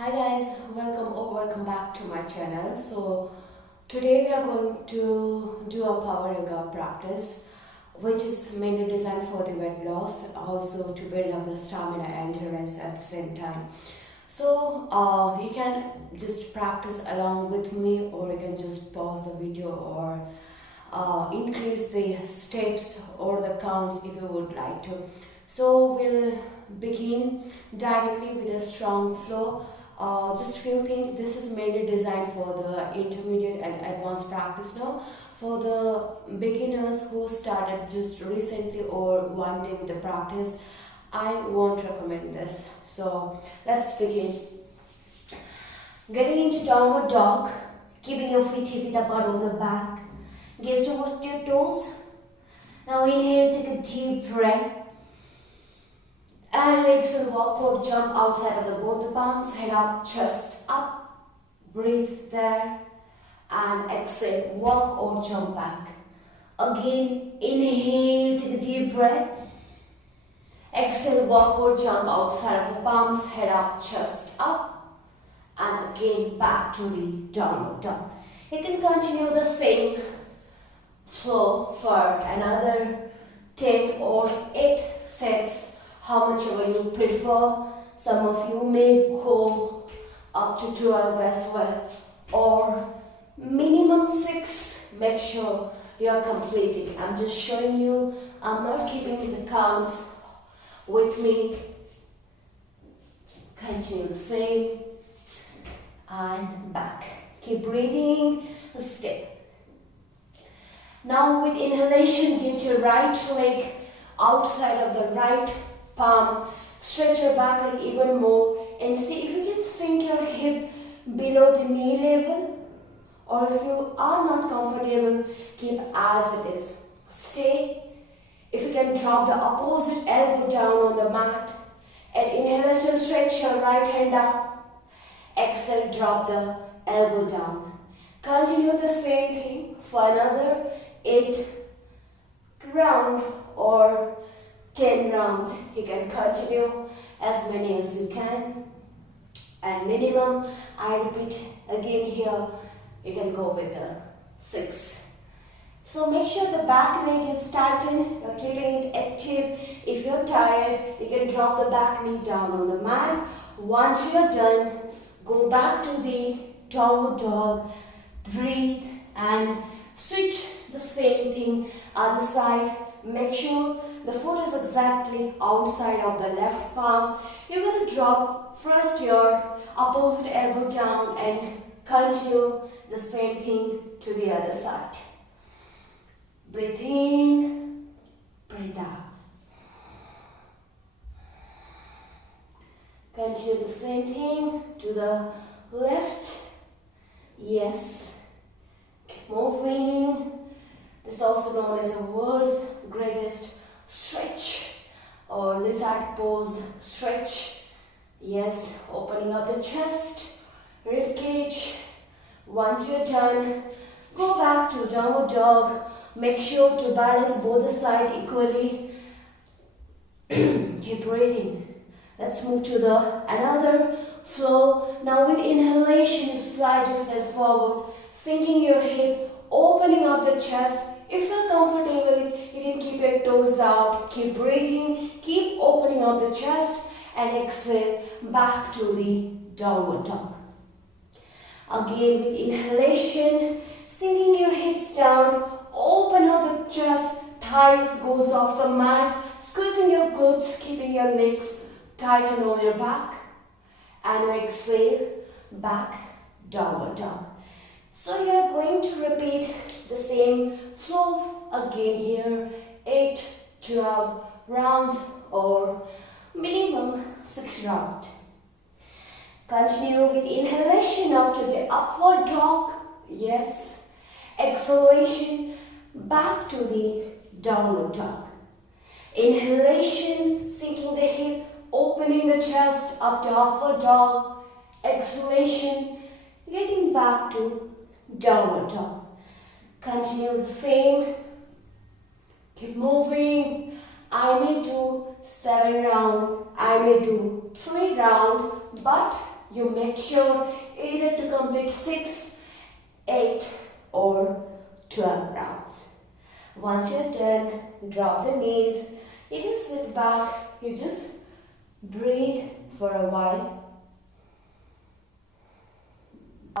Hi guys, welcome back to my channel. So today we are going to do a power yoga practice which is mainly designed for the weight loss, also to build up the stamina and endurance at the same time. So you can just practice along with me, or you can just pause the video, or increase the steps or the counts if you would like to. So we'll begin directly with a strong flow. Just few things. This is mainly designed for the intermediate and advanced practice now. For the beginners who started just recently or one day with the practice, I won't recommend this. So let's begin. Getting into downward dog, keeping your feet apart on the back. Gaze towards your toes. Now inhale, take a deep breath. And exhale, walk or jump outside of the both the palms, head up, chest up. Breathe there. And exhale, walk or jump back. Again, inhale, take a deep breath. Exhale, walk or jump outside of the palms, head up, chest up. And again, back to the downward dog. You can continue the same flow for another 10 or 8 sets, how much ever you prefer. Some of you may go up to 12 as well, or minimum 6. Make sure you are completing. I'm just showing you, I'm not keeping the counts with me. Continue the same and back. Keep breathing, step. Now with inhalation, get your right leg outside of the right palm. Stretch your back leg even more and see if you can sink your hip below the knee level, or if you are not comfortable, keep as it is. Stay. If you can drop the opposite elbow down on the mat, and inhalation, stretch your right hand up. Exhale, drop the elbow down. Continue the same thing for another 8 rounds or 10 rounds. You can continue as many as you can, and minimum, I repeat again here, you can go with the 6. So make sure the back leg is tightened, you're keeping it active. If you're tired, you can drop the back knee down on the mat. Once you're done, go back to the downward dog, breathe and switch the same thing, other side. Make sure the foot is exactly outside of the left palm. You're going to drop first your opposite elbow down and continue the same thing to the other side. Breathe in, breathe out. Continue the same thing to the left. Yes. Keep moving. This is also known as the world's greatest stretch, or lizard pose stretch. Yes, opening up the chest, rib cage. Once you're done, go back to downward dog. Make sure to balance both sides equally. Keep breathing. Let's move to the another flow. Now with inhalation, slide yourself forward, sinking your hip, opening up the chest. If you're comfortable, you can keep your toes out. Keep breathing, keep opening up the chest, and exhale back to the downward dog. Again with inhalation, sinking your hips down, open up the chest, thighs goes off the mat, squeezing your glutes, keeping your legs tighten on your back, and exhale back, downward dog. So you are going to repeat the same flow again here, 8, 12 rounds or minimum 6 rounds. Continue with inhalation up to the upward dog. Yes. Exhalation back to the downward dog. Inhalation, sinking the hip, opening the chest up to upward dog. Exhalation, getting back to downward dog. Continue the same. Keep moving. I may do 7 rounds. I may do 3 rounds, but You make sure either to complete 6, 8 or 12 rounds. Once you're done, drop the knees. You can sit back. You just breathe for a while.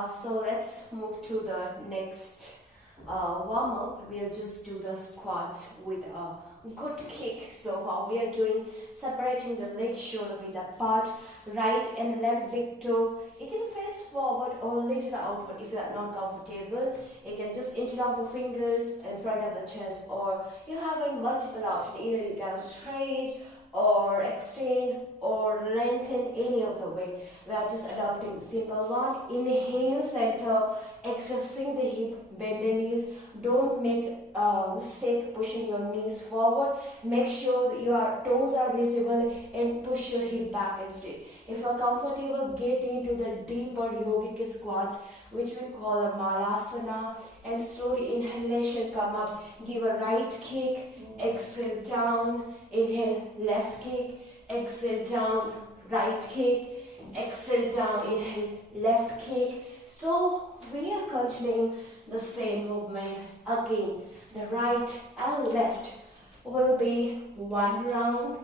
So let's move to the next warm up. We'll just do the squats with a good kick. So we are doing separating the leg shoulder with apart, right and left big toe. You can face forward or little outward if you are not comfortable. You can just interlock the fingers in front of the chest, or you have a multiple option. Either you can stretch or extend or lengthen, any of the way. We are just adopting simple one. Inhale center, accessing the hip, bend the knees. Don't make a mistake pushing your knees forward. Make sure that your toes are visible and push your hip back instead. If you are comfortable, get into the deeper yogic squats, which we call a malasana, and slowly inhalation come up. Give a right kick, exhale down, inhale left kick, exhale down, right kick, exhale down, inhale left kick. So we are continuing the same movement again. The right and left will be one round.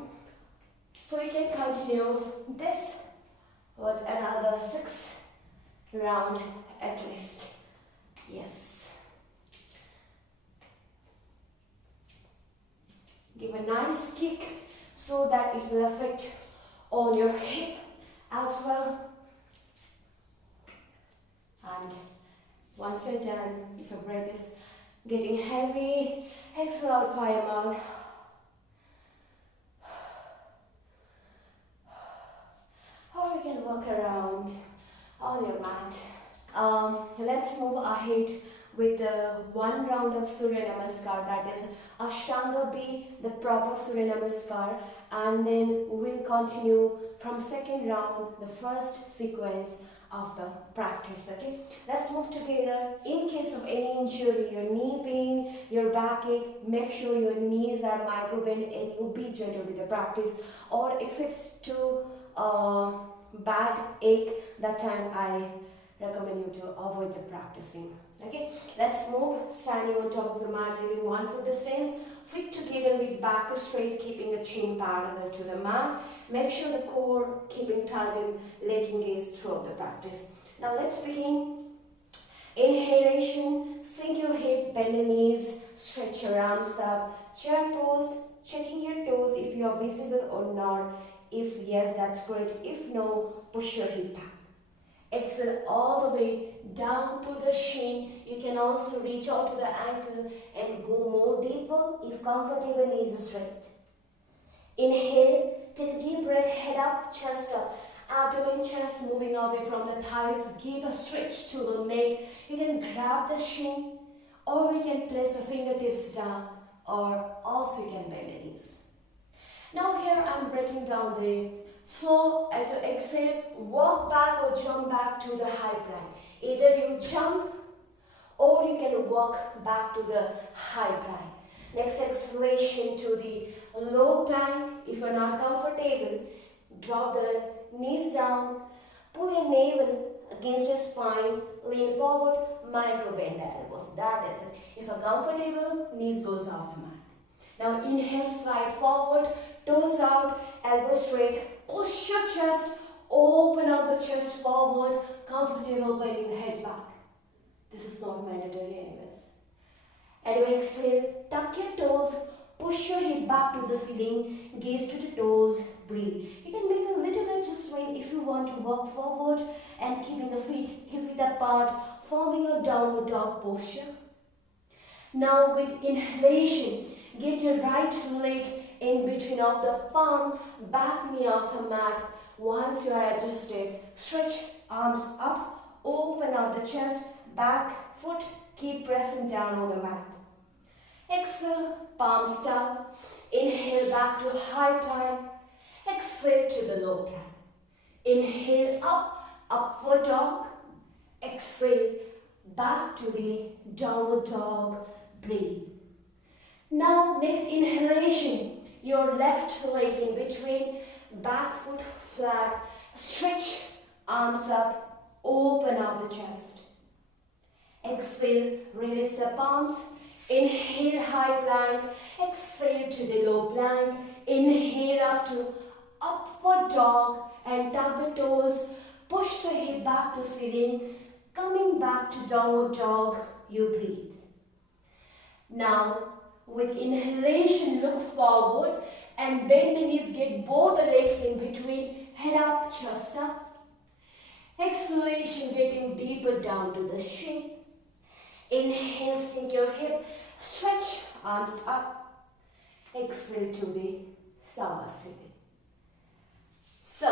So you can continue this with another 6 rounds at least. Yes. Give a nice kick so that it will affect on your hip as well. And once you're done, if your breath is getting heavy, exhale out by your mouth. Or you can walk around on your mat. Let's move ahead with the one round of Surya Namaskar, that is Ashtanga B, the proper Surya Namaskar, and then we'll continue from second round, the first sequence of the practice. Okay, let's move together. In case of any injury, your knee pain, your backache, make sure your knees are micro bend and you be gentle with the practice. Or if it's too bad ache, that time I recommend you to avoid the practicing. Okay, let's move. Standing on top of the mat, leaving 1 foot distance, feet together with back straight, keeping the chin parallel to the mat. Make sure the core keeping tight and leg engaged throughout the practice. Now let's begin. Inhalation, sink your hip, bend the knees, stretch your arms up, chair pose, checking your toes if you are visible or not. If yes, that's great. If no, push your hip back. Exhale all the way down to the shin. You can also reach out to the ankle and go more deeper if comfortable, knees straight. Inhale, take a deep breath, head up, chest up. Abdomen, chest moving away from the thighs. Give a stretch to the neck. You can grab the shin, or you can place the fingertips down, or also you can bend the knees. Now here I'm breaking down the flow. As you exhale, walk back or jump back to the high plank. Either you jump or you can walk back to the high plank. Next exhalation to the low plank. If you're not comfortable, drop the knees down, pull your navel against your spine, lean forward, micro bend the elbows. That is it. If you're comfortable, knees goes off the mat. Now inhale, slide forward, toes out, elbows straight, push your chest, open up the chest forward, comfortable bending the head back. This is not mandatory anyways. And you exhale, tuck your toes, push your hip back to the ceiling, gaze to the toes, breathe. You can make a little bit of swing if you want to walk forward and keeping the feet hip width apart, forming a downward dog posture. Now with inhalation, get your right leg in between of the palm, back knee off the mat. Once you are adjusted, stretch arms up, open up the chest, back foot, keep pressing down on the mat. Exhale, palms down. Inhale back to high plank. Exhale to the low plank. Inhale up, upward dog. Exhale, back to the downward dog. Breathe. Now, next inhalation, your left leg in between, back foot flat, stretch arms up, open up the chest. Exhale, release the palms. Inhale, high plank. Exhale to the low plank. Inhale up to upward dog and tap the toes. Push the hip back to ceiling. Coming back to downward dog, you breathe. Now, with inhalation, look forward and bend the knees. Get both the legs in between. Head up, chest up. Exhalation, getting deeper down to the shin. Inhale, sink your hip, stretch, arms up. Exhale to the Savasana. So,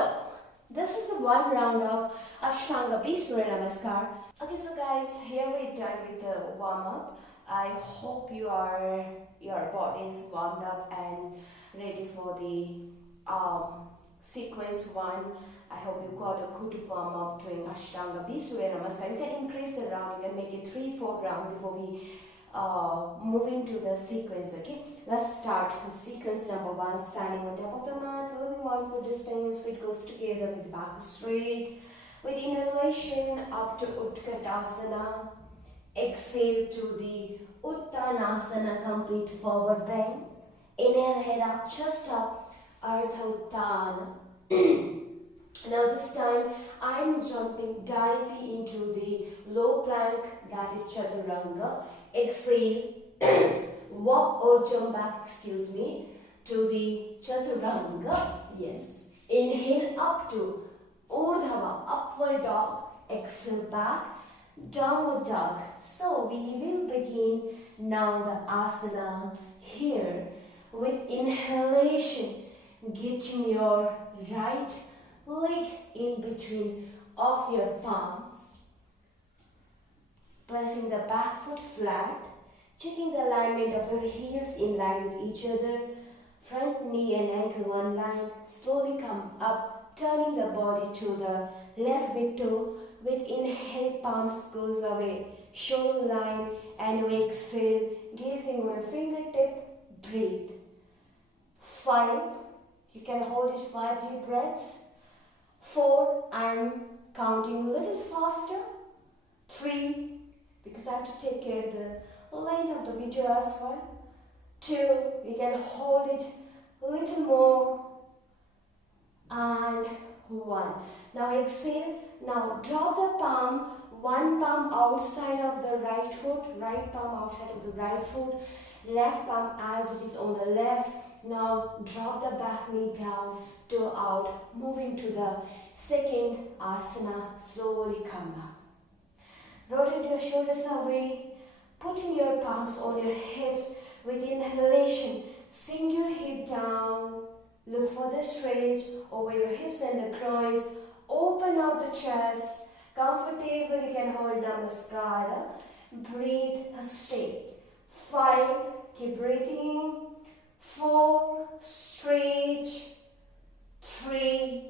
this is the one round of Ashtanga Surya Namaskar. Okay, so guys, here we're done with the warm-up. I hope your body is warmed up and ready for the sequence 1. I hope you got a good warm up doing Ashtanga Surya Namaskar. You can increase the round, you can make it 3-4 rounds before we move into the sequence, okay? Let's start with sequence number 1, standing on top of the mat, holding 1 foot distance, feet goes together with back straight. With inhalation up to Utkatasana, exhale to the Uttanasana, complete forward bend. Inhale, head up, chest up, Ardha Uttana. Now this time I am jumping directly into the low plank, that is Chaturanga. Exhale, walk or jump back, to the Chaturanga. Yes. Inhale up to Urdhava, upward dog. Exhale back, downward dog. So we will begin now the asana here. With inhalation, getting your right leg in between of your palms. Placing the back foot flat, checking the alignment of your heels in line with each other. Front knee and ankle one line. Slowly come up, turning the body to the left big toe. With inhale, palms goes away, shoulder line, and you exhale, gazing on a fingertip, breathe. 5, you can hold it 5 deep breaths. 4, I'm counting a little faster. 3, because I have to take care of the length of the video as well. 2, you can hold it a little more. And 1. Now exhale. Now drop the palm, one palm outside of the right foot, right palm outside of the right foot, left palm as it is on the left. Now drop the back knee down, toe out, moving to the second asana, slowly come up. Rotate your shoulders away, putting your palms on your hips. With inhalation, sink your hip down, look for the stretch over your hips and the groins. Open up the chest, comfortable, you can hold Namaskara. Breathe, stay. 5, keep breathing. 4, stretch. 3,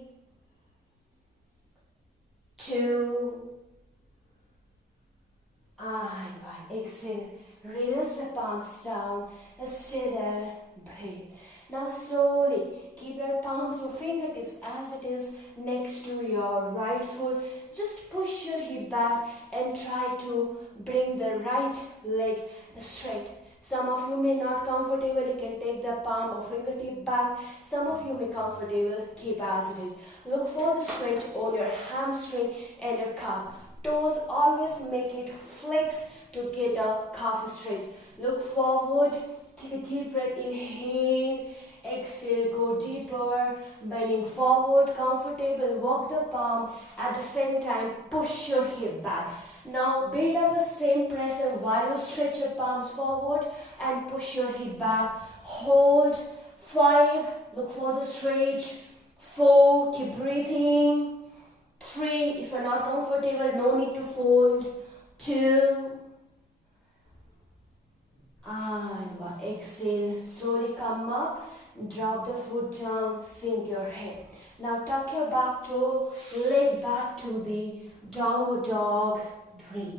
2, and 1. Exhale, release the palms down, stay there, breathe. Now slowly keep your palms or fingertips as it is next to your right foot. Just push your hip back and try to bring the right leg straight. Some of you may not comfortable, you can take the palm or fingertip back. Some of you may comfortable, keep as it is. Look for the stretch on your hamstring and your calf. Toes always make it flex to get a calf stretch. Look forward, take a deep breath, inhale. Exhale, go deeper, bending forward, comfortable, walk the palm. At the same time, push your hip back. Now build up the same pressure while you stretch your palms forward and push your hip back. Hold. 5, look for the stretch. 4, keep breathing. 3, if you're not comfortable, no need to fold. 2, and 1. Exhale, slowly come up. Drop the foot down, sink your head. Now tuck your back toe, leg back to the downward dog, breathe.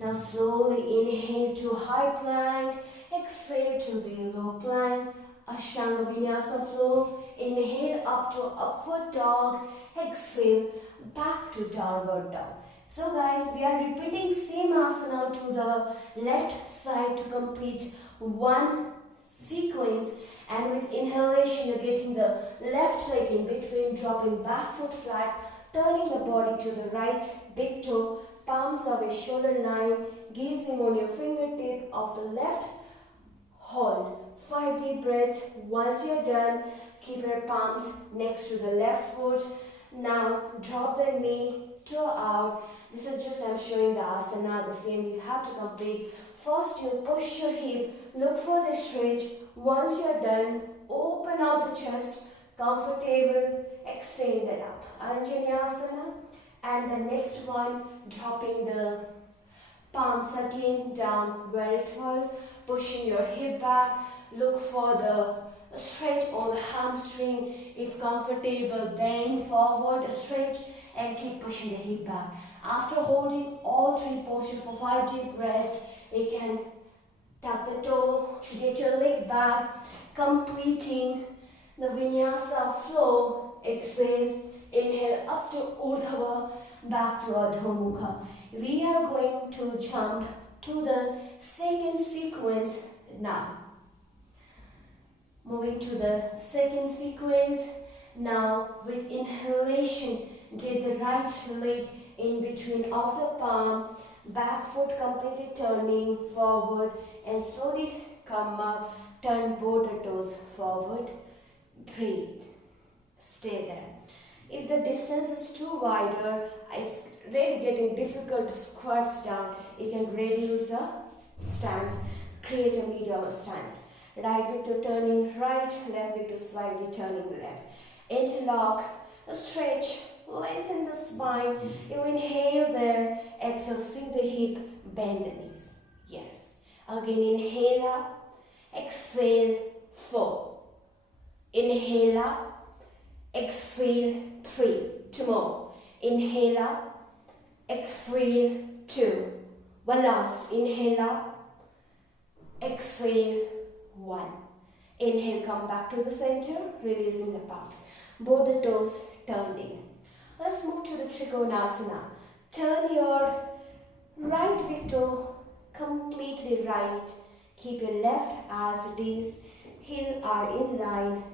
Now slowly inhale to high plank, exhale to the low plank, Ashtanga Vinyasa flow. Inhale up to upward dog. Exhale back to downward dog. So guys, we are repeating same asana to the left side to complete one sequence, and with inhalation you're getting the left leg in between, dropping back foot flat, turning the body to the right, big toe, palms away, shoulder line, gazing on your fingertip of the left. Hold 5 deep breaths. Once you're done, keep your palms next to the left foot. Now drop the knee, toe out. This is just I'm showing the asana, the same you have to complete. First you push your hip, look for the stretch. Once you're done, open out the chest, comfortable, extend it up. Anjaneyasana. And the next one, dropping the palms again down where it was, pushing your hip back, look for the stretch on the hamstring. If comfortable, bend forward, stretch, and keep pushing the hip back. After holding all three postures for 5 deep breaths, you can tap the toe, get your leg back, completing the vinyasa flow. Exhale, inhale up to Urdhva, back to Adho Mukha. We are going to jump to the second sequence now. Moving to the second sequence. Now with inhalation, get the right leg in between of the palm, back foot completely turning forward, and slowly come up, turn both the toes forward, breathe, stay there. If the distance is too wider, it's really getting difficult to squats down, you can reduce a stance, create a medium stance. Right leg to turning right, left leg to slightly turning left. Interlock, stretch, lengthen the spine. You inhale there, exhale, sink the hip, bend the knees. Yes. Again, inhale up, exhale, 4. Inhale up, exhale, 3. 2 more. Inhale up, exhale, 2. One last. Inhale up, exhale, 1. Inhale, come back to the center, releasing the palm. Both the toes turned in. Let's move to the Trikonasana. Turn your right big toe completely right. Keep your left as it is. Heel are in line.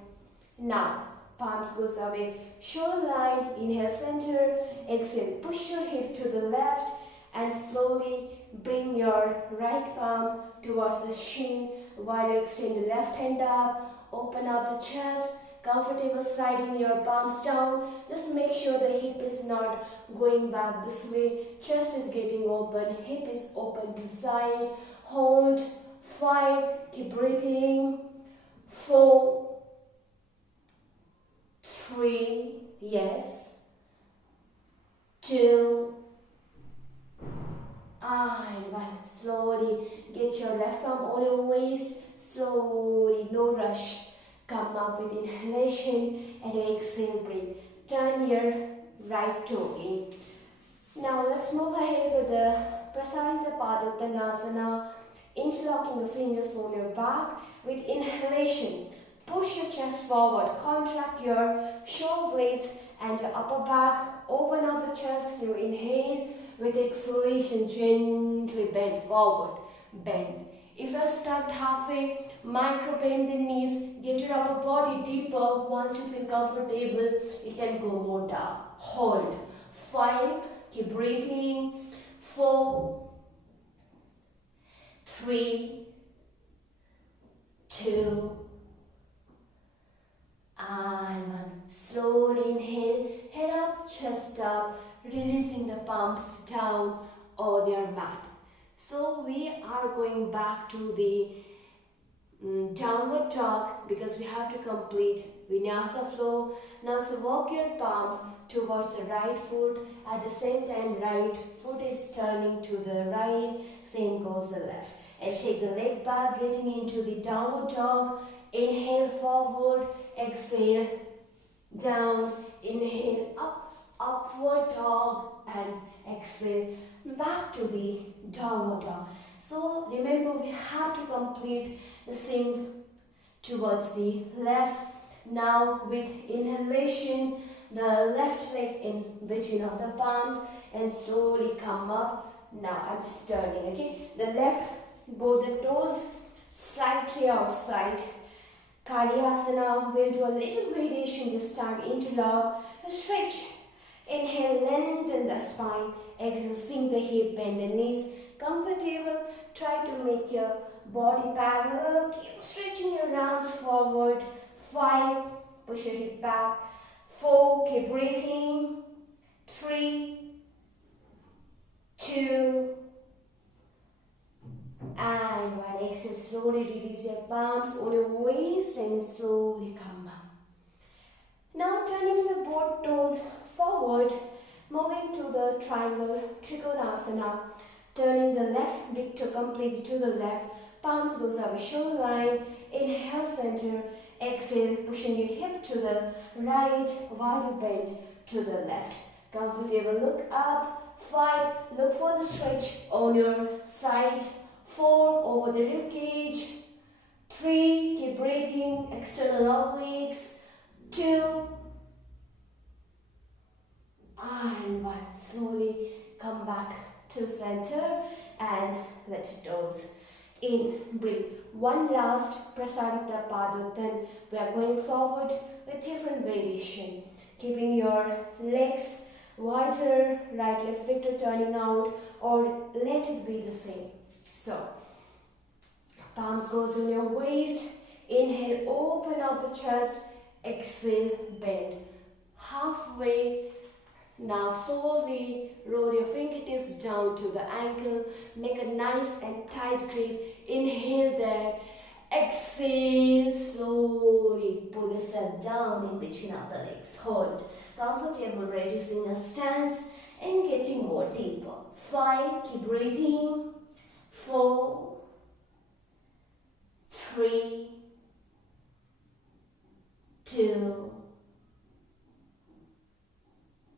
Now, palms goes away. Shoulder line, inhale center. Exhale, push your hip to the left and slowly bring your right palm towards the shin while you extend the left hand up. Open up the chest. Comfortable sliding your palms down. Just make sure the hip is not going back this way. Chest is getting open. Hip is open to side. Hold. 5. Keep breathing. 4. 3. Yes. 2. And 1. Slowly get your left arm on your waist. Slowly, no rush. Come up with inhalation and exhale, breathe. Turn your right toe in. Now let's move ahead with the Prasarita Padottanasana. Interlocking the fingers on your back. With inhalation, push your chest forward. Contract your shoulder blades and your upper back. Open up the chest. You inhale. With exhalation, gently bend forward. Bend. If you're stuck halfway, micro bend the knees, get your upper body deeper. Once you feel comfortable, you can go more down. Hold. 5, keep breathing. 4, 3, 2, and 1. Slowly inhale, head up, chest up, releasing the palms down on your mat. So we are going back to the downward dog because we have to complete vinyasa flow. Now so walk your palms towards the right foot. At the same time, right foot is turning to the right. Same goes the left. And take the leg back, getting into the downward dog. Inhale forward, exhale down. Inhale up, upward dog, and exhale back to the downward dog. So remember, we have to complete the same towards the left. Now with inhalation, the left leg in between of the palms and slowly come up. Now I'm just turning, okay? The left, both the toes slightly outside. Kalyasana, we'll do a little variation this time. Interlock, stretch. Inhale, lengthen the spine. Exhale, sink the hip, bend the knees. Comfortable. Try to make your body parallel. Keep stretching your arms forward. 5, push your hip back. 4, keep breathing. 3, 2, and 1. Exhale, slowly release your palms on your waist and slowly come up. Now turning the both toes forward, moving to the triangle Trikonasana. Turning the left big toe completely to the left. Palms goes up a shoulder line. Inhale, center. Exhale, pushing your hip to the right while you bend to the left. Comfortable, look up. 5, look for the stretch on your side. 4, over the rib cage. 3, keep breathing, external obliques. 2, and 1. Slowly come back to center and let your toes in. Breathe. One last Prasarita Padottan. We are going forward with different variation. Keeping your legs wider, right left victor turning out, or let it be the same. So, palms goes on your waist. Inhale, open up the chest. Exhale, bend. Halfway. Now slowly roll your fingertips down to the ankle. Make a nice and tight grip. Inhale there. Exhale, slowly pull yourself down in between of the legs. Hold. Comfortable, reducing your stance and getting more deeper. 5, keep breathing. 4, 3, 2,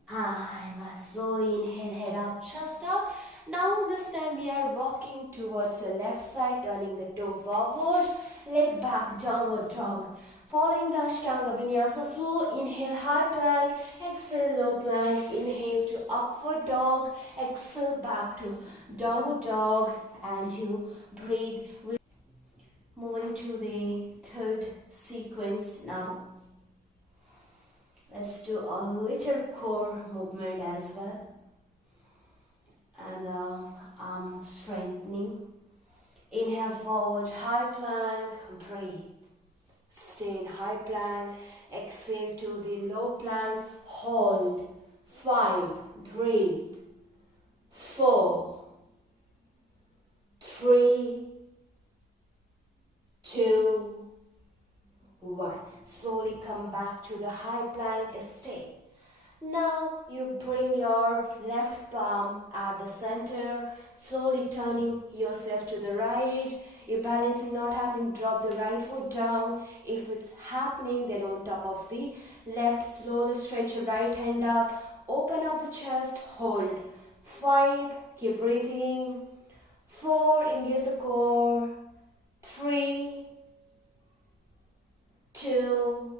and 1. Slowly inhale, head up, chest up. Now this time we are walking towards the left side, turning the toe forward, leg back, downward dog. Following the Ashtanga Vinyasa flow, inhale high plank, exhale low plank, inhale to upward dog, exhale back to downward dog, and you breathe. Moving to the third sequence now. Let's do a little core movement as well. And arm strengthening. Inhale forward, high plank, breathe. Stay in high plank, exhale to the low plank, hold. 5, breathe. 4, 3, 2, 1. Slowly come back to the high plank, stay. Now you bring your left palm at the center, slowly turning yourself to the right. You're balancing, not having dropped the right foot down. If it's happening, then on top of the left, slowly stretch your right hand up. Open up the chest, hold. 5, keep breathing. 4, engage the core. 3, 2,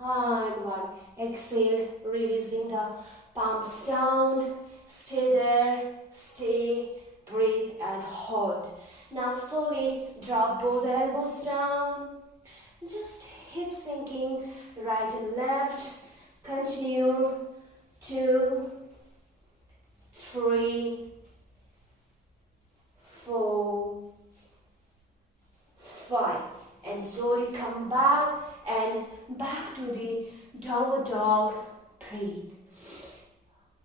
and 1. Exhale, releasing the palms down. Stay there, stay, breathe and hold. Now slowly drop both elbows down. Just hip sinking, right and left. Continue. 2, 3, 4, 5. And slowly come back and back to the downward dog. Breathe.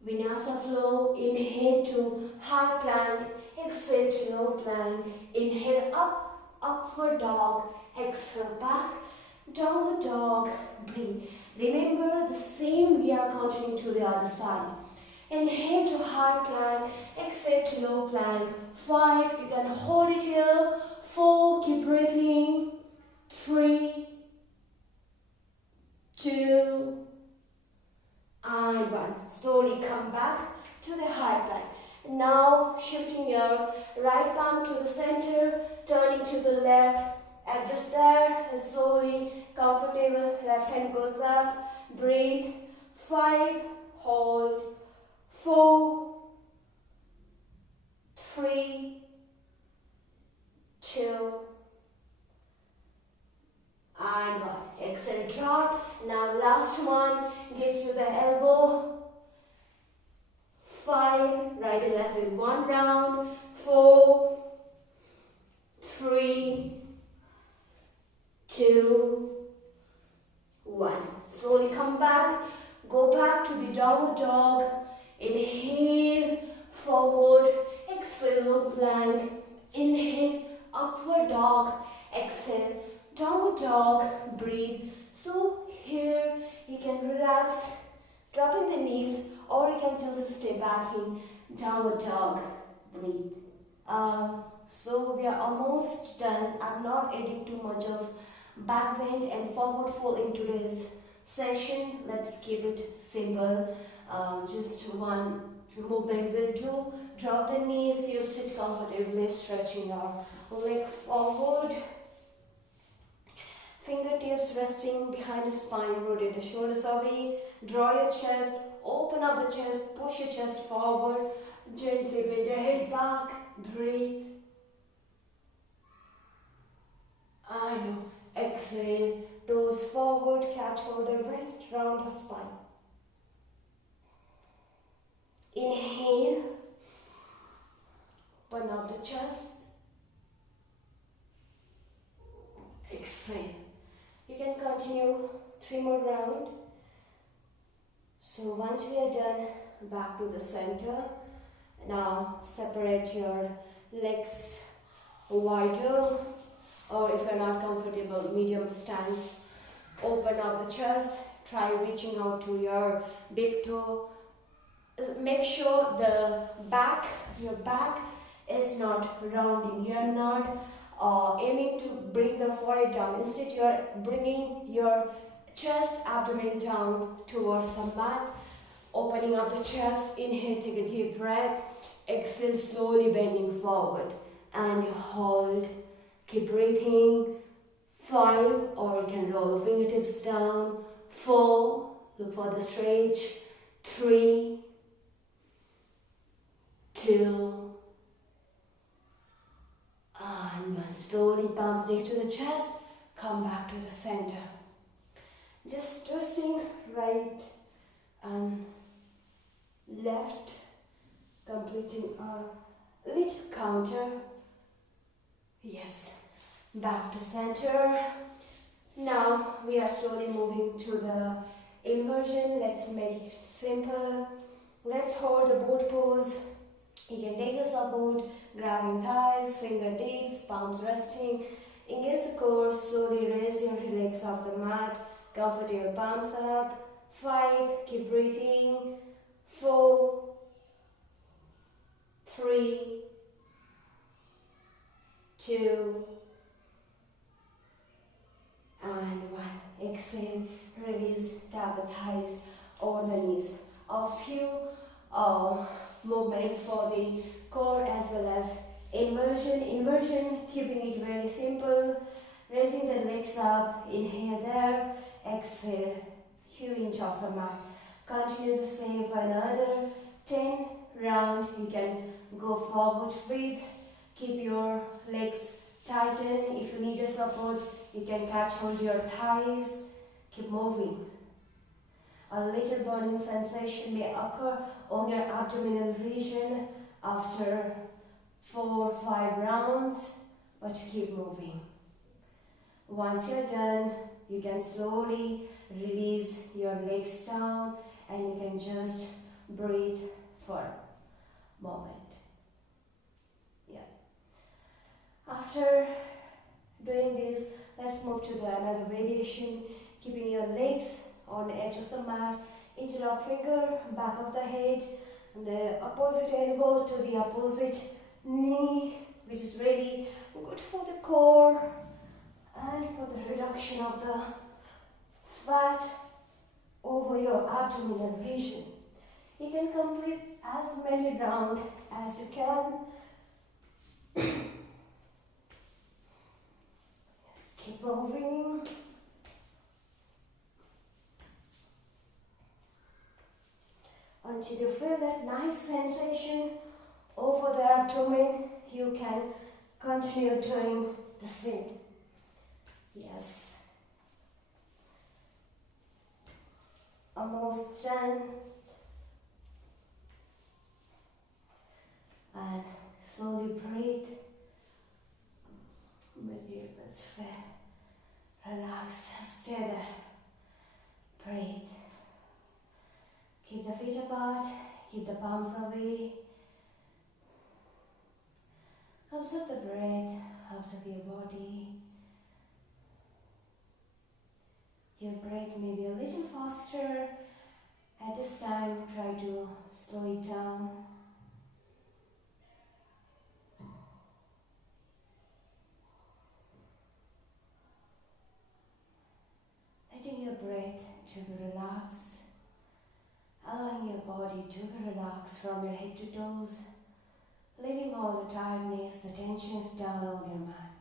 Vinyasa flow. Inhale to high plank. Exhale to low plank. Inhale up, upward dog. Exhale back, downward dog. Breathe. Remember the same we are continuing to the other side. Inhale to high plank. Exhale to low plank. 5, you can hold it here. 4, keep breathing. 3, 2, and 1. Slowly come back to the high plank. Now shifting your right palm to the center, turning to the left Adjust there and slowly, comfortable. Left hand goes up. Breathe. 5, hold. 4, 3, 2, and 1. Exhale, drop. Now last one. Get to the elbow. 5, right and left in one round. 4, 3, 2, 1. Slowly come back. Go back to the downward dog. Inhale, forward. Exhale, low plank. Inhale, upward dog. Exhale, downward dog. Breathe. So here you can relax, dropping the knees, or you can just stay back in downward dog. Breathe. So we are almost done. I'm not adding too much of back bend and forward fold in today's session. Let's keep it simple. Just one movement will do. Drop the knees. You sit comfortably, stretching your leg forward. Fingertips resting behind the spine. Rotate the shoulders away. Draw your chest. Open up the chest. Push your chest forward. Gently bend your head back. Breathe. And exhale. Toes forward. Catch hold the wrist round the spine. Inhale. Open up the chest. Exhale. You can continue 3 more rounds. So once we are done, back to the center. Now separate your legs wider, or if you're not comfortable, medium stance. Open up the chest. Try reaching out to your big toe. Make sure your back is not rounding. You're not aiming to bring the forehead down. Instead, you're bringing your chest, abdomen down towards the mat. Opening up the chest. Inhale, take a deep breath. Exhale, slowly bending forward. And you hold. Keep breathing. 5, or you can roll the fingertips down. 4, look for the stretch. 3, 2, and 1. Slowly palms next to the chest. Come back to the center. Just twisting right and left, completing a little counter. Yes, back to center. Now we are slowly moving to the inversion. Let's make it simple. Let's hold the boat pose. You can take a support, grabbing thighs, fingertips, palms resting. Engage the core. Slowly raise your legs off the mat. Comfort your palms up. 5, keep breathing. 4, 3, 2, and 1. Exhale, release, tap the thighs over the knees. A few movement for the core as well as inversion, keeping it very simple. Raising the legs up, inhale there, exhale, few inch off the mat. Continue the same for another 10 rounds. You can go forward with, keep your legs tighten. If you need a support, you can catch hold your thighs, keep moving. A little burning sensation may occur on your abdominal region after 4 or 5 rounds, but keep moving. Once you're done, you can slowly release your legs down and you can just breathe for a moment. Yeah. After doing this, let's move to another variation, keeping your legs on the edge of the mat, interlock finger, back of the head, and the opposite elbow to the opposite knee, which is really good for the core and for the reduction of the fat over your abdominal region. You can complete as many rounds as you can. Yes. until you feel that nice sensation over the abdomen. You can continue doing the same. Yes. Almost done. And slowly breathe. Maybe that's fair. Relax. Stay there. Breathe. Keep the feet apart. Keep the palms away. Observe the breath. Observe your body. Your breath may be a little faster. At this time, try to slow it down. Letting your breath to be relaxed. Allowing your body to be relaxed from your head to toes. Leaving all the tiredness, the tensions down on your mat.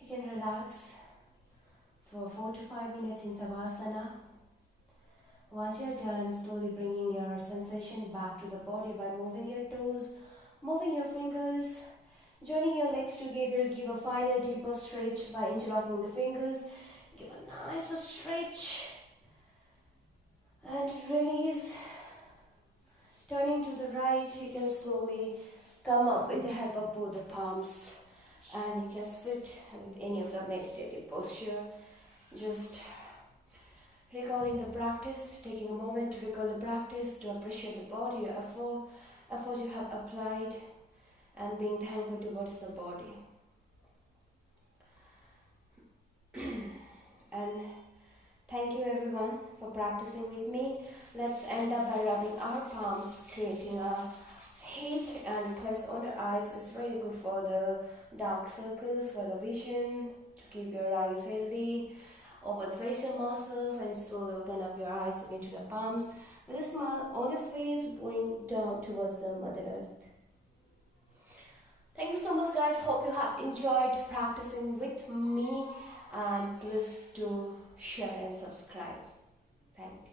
You can relax for 4 to 5 minutes in Savasana. Once you're done, slowly bringing your sensation back to the body by moving your toes, moving your fingers, joining your legs together. Give a final deeper stretch by interlocking the fingers. Give a nice stretch and release. Turning to the right, you can slowly come up with the help of both the palms, and you can sit with any of the meditative posture. Just recalling the practice, taking a moment to recall the practice, to appreciate the body, your effort you have applied, and being thankful towards the body. And thank you everyone for practicing with me. Let's end up by rubbing our palms, creating a heat and close on the eyes. It's really good for the dark circles, for the vision, to keep your eyes healthy. Open facial muscles and slowly open up your eyes, look into the palms with a smile on your face, going down towards the Mother Earth. Thank you so much guys. Hope you have enjoyed practicing with me, and please do share and subscribe. Thank you.